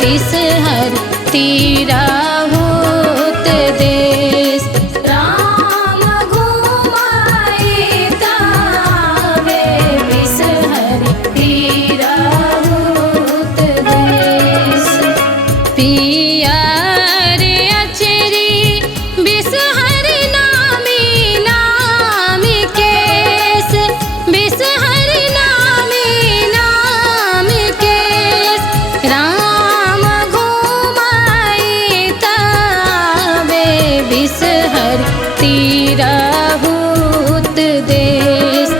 बिसहर तिराहुत देश। राम घुमाए तावे बिसहर तिराहुत देश। पिया रे अचरी बिसहर नामी नामी केस। बिसहर नामी नामी केस। राम घुमाए तावे बिसहर तिराहुत देश।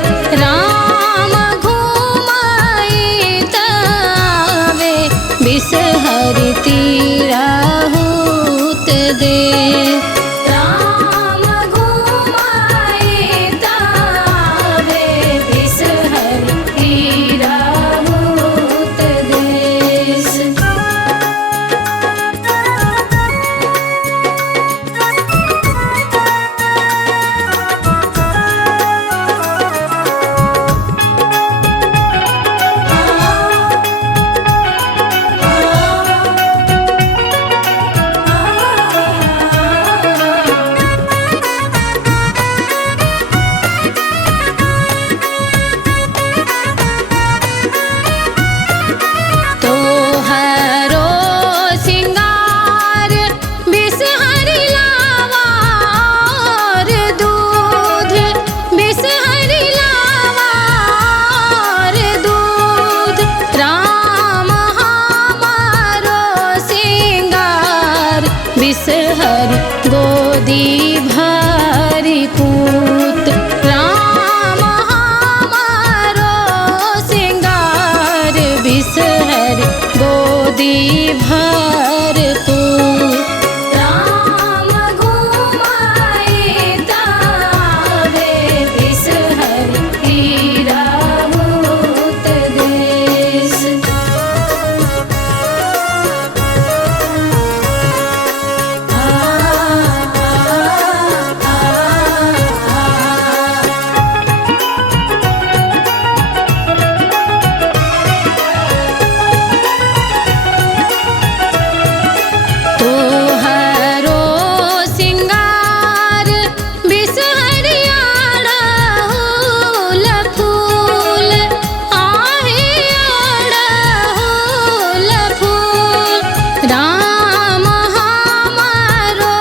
राम घुमाए तावे बिसहर तिराहुत देश। राम घुमाए तावे बिसहर तिराहुत देश। तोहरो सिंगार बिसहर लावा और दूध। बिसहर लावा और दूध। राम हमारो सिंगार बिसहर गोदी भरी पूत। राम हमारो सिंगार बिसहर गोदी भर पूत। राम घुमाए तावे बिसहर तिराहुत देश। तोहरो सिंगार बिसहर अड़हुल फूल। आहे अड़हुल फूल। राम हमारो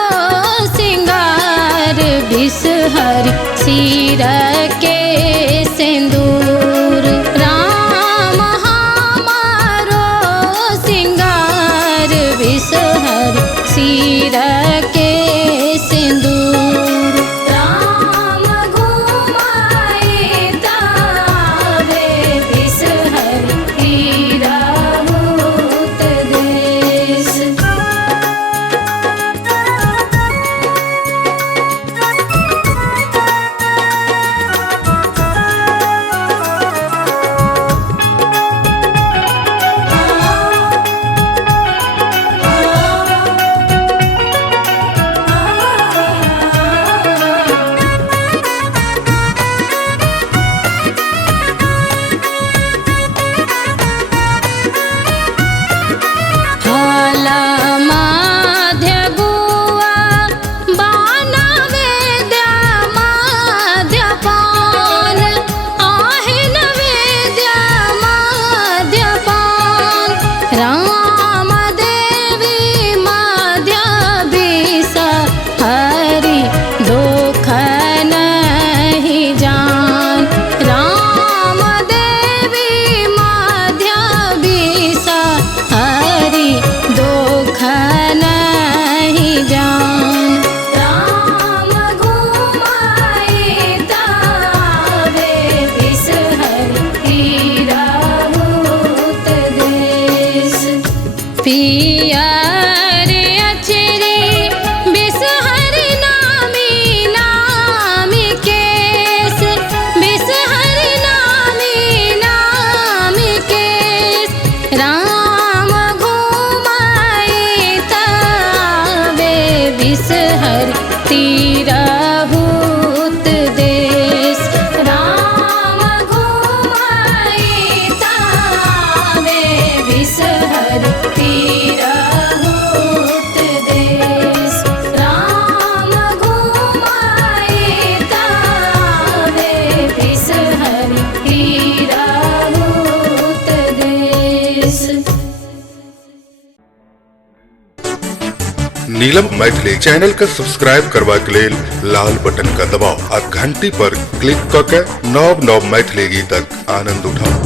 सिंगार बिसहर सिर के सिंदूर। राम हमारो सिंगार बिसहर सिर के सिंदूर। राम घुमाए तावे बिसहर तिराहुत देश। हाला माध्य गुआ बाना वेद्या माध्यपान। आहे नवेद्या माध्यपान। राम देवी माध्या बिसहरि दुख नहीं जान। राम देवी माध्या बिसहरि दुख नहीं जान। राम घुमाए तावे बिसहर तिराहुत देश। पिया रे अचरी बिसहर नामी नामी केस। बिसहर नामी नामी केस। राम घुमाए तावे बिसहर तिराहुत देश। राम घुमाए तावे बिसहर हरि तीरहुत देश राम घुमाए तावे विष हरि तीरहुत देश। नीलम मैथिली चैनल का सब्सक्राइब करबा के लेल लाल बटन का दबाव आ घंटी पर क्लिक क के नव नव मैथिली गीतक आनंद उठाउ।